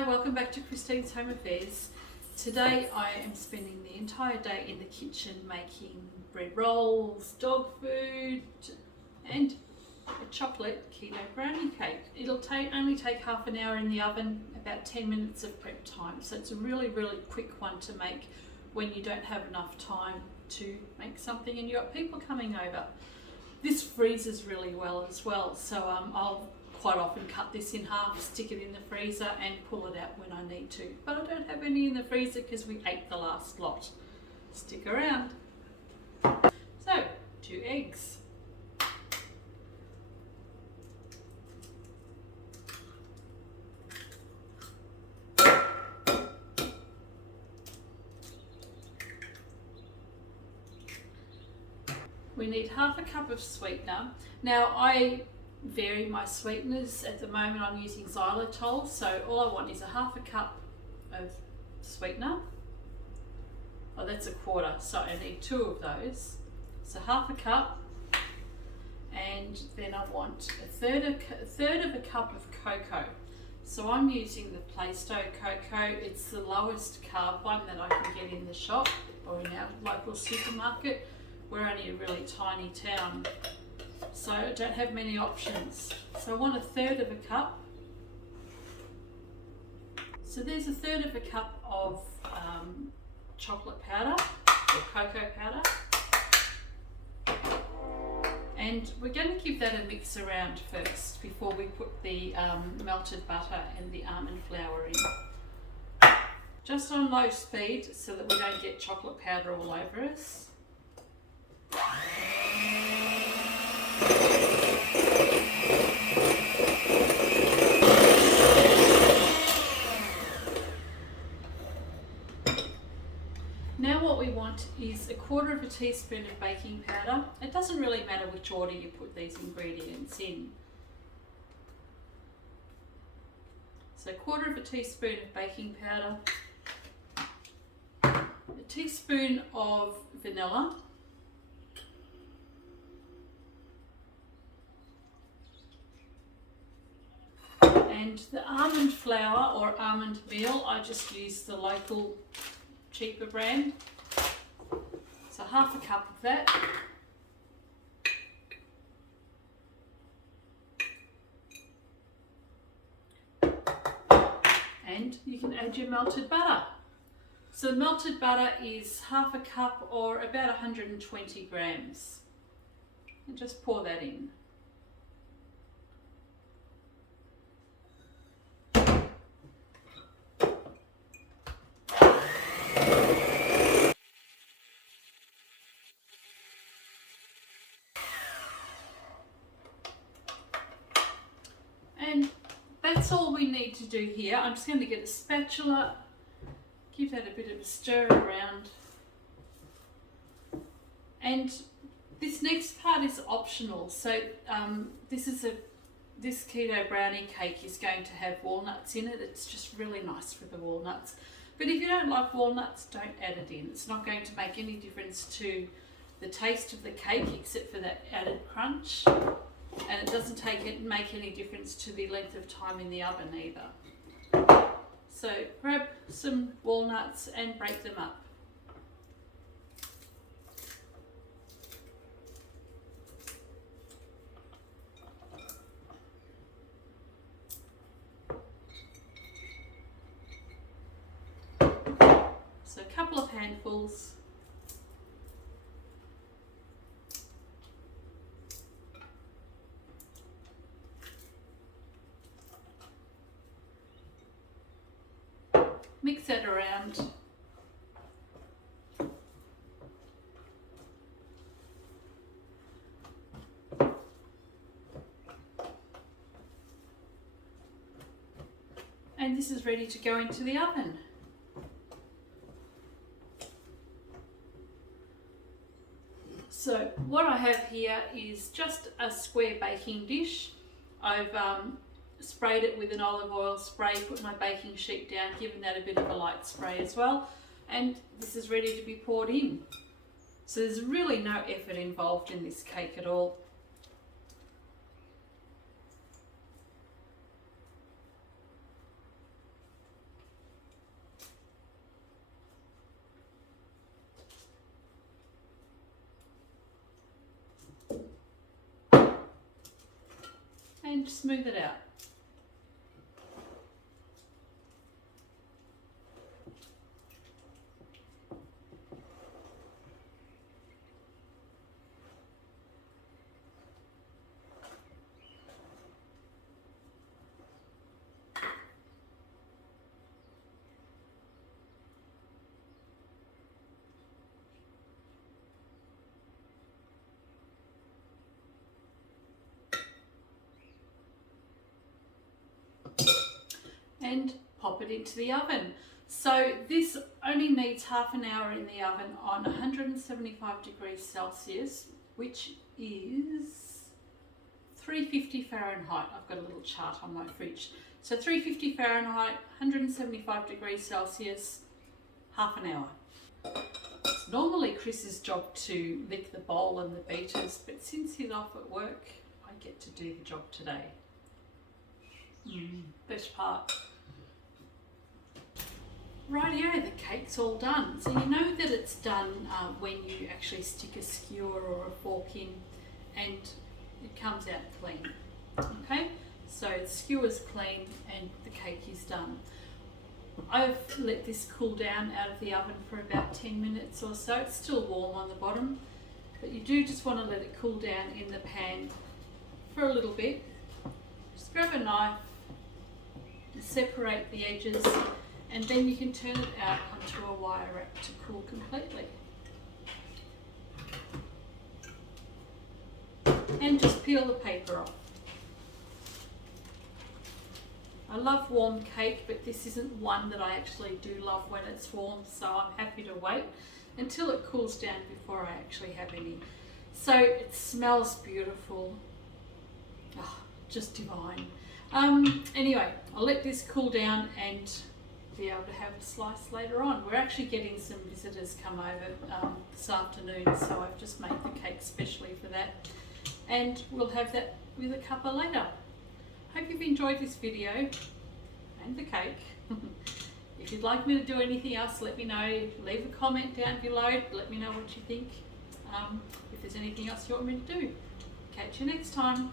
Hi, welcome back to Christine's Home Affairs. Today I am spending the entire day in the kitchen making bread rolls, dog food and a chocolate keto brownie cake. It'll only take half an hour in the oven, about 10 minutes of prep time. So it's a really quick one to make when you don't have enough time to make something and you've got people coming over. This freezes really well as well, so I'll quite often cut this in half, stick it in the freezer and pull it out when I need to. But I don't have any in the freezer because we ate the last lot. Stick around. So, 2 eggs. We need half a cup of sweetener. Now I vary my sweeteners. At the moment I'm using xylitol, so all I want is a half a cup of sweetener. Oh, that's a quarter, so I need 2 of those. So half a cup, and then I want a third of a cup of cocoa. So I'm using the Plaistow cocoa. It's the lowest carb one that I can get in the shop or in our local supermarket. We're only a really tiny town, so I don't have many options. So I want a third of a cup. So there's a third of a cup of chocolate powder or cocoa powder. And we're going to give that a mix around first before we put the melted butter and the almond flour in. Just on low speed so that we don't get chocolate powder all over us. Now what we want is a quarter of a teaspoon of baking powder. It doesn't really matter which order you put these ingredients in. So a quarter of a teaspoon of baking powder, a teaspoon of vanilla, and the almond flour or almond meal, I just use the local cheaper brand. So half a cup of that. And you can add your melted butter. So melted butter is half a cup or about 120 grams. And just pour that in. And that's all we need to do here. I'm just going to get a spatula, give that a bit of a stir around. And this next part is optional. So this keto brownie cake is going to have walnuts in it. It's just really nice with the walnuts. But if you don't like walnuts, don't add it in. It's not going to make any difference to the taste of the cake except for that added crunch. And it doesn't make any difference to the length of time in the oven either. So grab some walnuts and break them up. So a couple of handfuls. Mix that around. And this is ready to go into the oven. So what I have here is just a square baking dish. I've sprayed it with an olive oil spray, put my baking sheet down, given that a bit of a light spray as well, and this is ready to be poured in. So there's really no effort involved in this cake at all. and smooth it out. And pop it into the oven. So this only needs half an hour in the oven on 175 degrees Celsius, which is 350 Fahrenheit. I've got a little chart on my fridge. So 350 Fahrenheit, 175 degrees Celsius, half an hour. It's normally Chris's job to lick the bowl and the beaters, but since he's off at work, I get to do the job today. Best part. Rightio, the cake's all done. So you know that it's done when you actually stick a skewer or a fork in and it comes out clean. Okay, so the skewer's clean and the cake is done. I've let this cool down out of the oven for about 10 minutes or so. It's still warm on the bottom, but you do just want to let it cool down in the pan for a little bit. Just grab a knife, separate the edges, and then you can turn it out onto a wire rack to cool completely. And just peel the paper off. I love warm cake, but this isn't one that I actually do love when it's warm, so I'm happy to wait until it cools down before I actually have any. So it smells beautiful. Oh, just divine. Anyway, I'll let this cool down and be able to have a slice later on. We're actually getting some visitors come over this afternoon, so I've just made the cake specially for that, and we'll have that with a cuppa later. Hope you've enjoyed this video and the cake. If you'd like me to do anything else, let me know. Leave a comment down below, let me know what you think. If there's anything else you want me to do. Catch you next time.